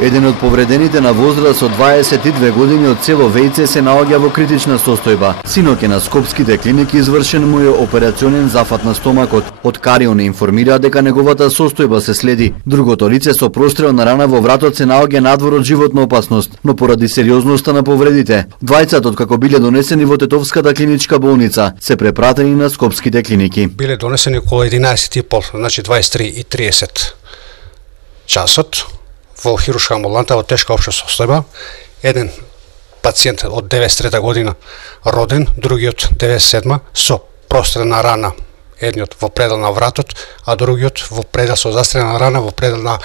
Еден од повредените на возраст од 22 години од село Вејце се наоѓа во критична состојба. Синоќ на скопските клиники извршен му е операционен зафат на стомакот. Од Карион информира дека неговата состојба се следи. Другото лице со прострелна рана во вратот се наоѓа надвор од животна опасност, но поради сериозноста на повредите, двајцата откако биле донесени во Тетовската клиничка болница, се препратени на скопските клиники. Биле донесени околу 11:30, значи 23:30 часот во хируршка амбуланта во тешка општа состојба. Еден пациент од 93 година роден, другиот 97 со прострелна рана, едниот во предел на вратот, а другиот во предел со застрелена рана во предел на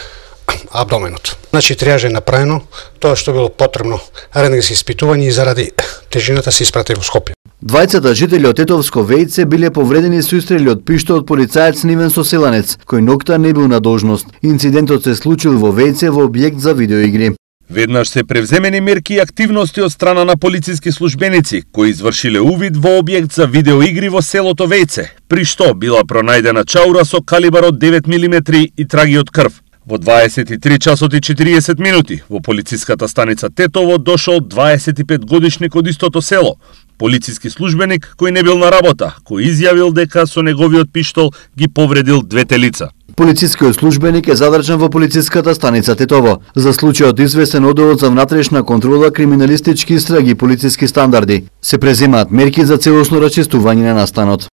абдоменот. Значи триажа е направено, тоа што било потребно, рентгенски испитувања и заради тежината се испрати во Скопје. Двајцата жители од Тетовско Вејце биле повредени со истрели од пиштол од полицаец Нивен Соселанец, кој ноќта не бил на должност. Инцидентот се случил во Вејце во објект за видеоигри. Веднаш се превземени мерки и активности од страна на полициски службеници, кои извршиле увид во објект за видеоигри во селото Вејце, при што била пронајдена чаура со калибар од 9 мм и траги од крв. Во 23 часот и 40 минути во полициската станица Тетово дошол 25 годишник од истото село, полициски службеник кој не бил на работа, кој изјавил дека со неговиот пиштол ги повредил двете лица. Полицискиот службеник е задржан во полициската станица Тетово. За случајот известен одделот за внатрешна контрола, криминалистички истраги и полициски стандарди. Се преземаат мерки за целосно расчистување на настанот.